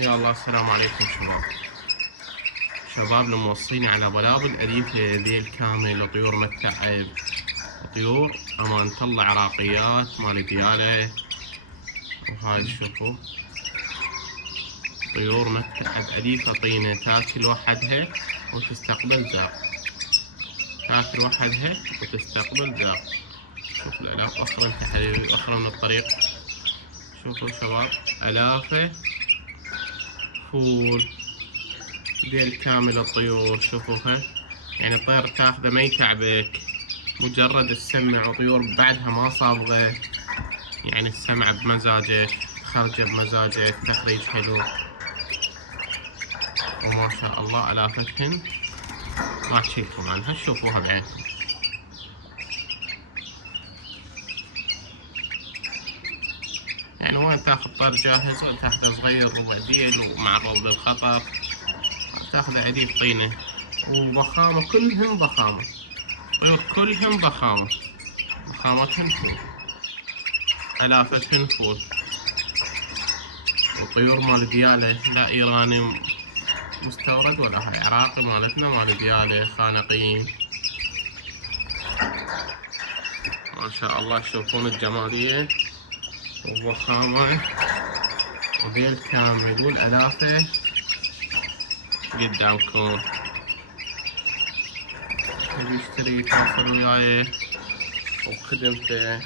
يا الله، السلام عليكم شباب الموصيني على بلابل أليفة ذيل كامل، طيور متعب، طيور أمان الله، عراقيات مال ديالة. وهاي شوفوا طيور متعب أليفة طينة، تاكل وحدها وتستقبل زاق، تاكل وحدها وتستقبل زاق. شوف الآلاف أخرى انت حبيبي، أخرى من الطريق. شوفوا شباب آلافه فول ديل كامل الطيور. شوفوها، يعني الطير تاخذه ما يتعبك، مجرد تسمع، وطيور بعدها ما صابغة، يعني السمع بمزاجك، خرجة بمزاجك، تخريج حلو، وما شاء الله آلافتهن ما تشيلكم عنها. شوفوها بعينكم. يعني وين تاخذ طير جاهز، وين تاخذه صغير ربع ديل ومعرض للخطر، تاخذه عديد طينة وضخامة، كلهم ضخامة، طيور كلهم ضخامة، ضخامتهن فول، آلافتهن فول. وطيور مال ديالة لا إيراني مستورد ولا هاي عراقي، مالتنا مال ديالة خانقين. ما شاء الله تشوفون الجمالية والضخامة وذيل كامل والآلافة قدامكم. اللي يشتري يتواصل وياي وبخدمته.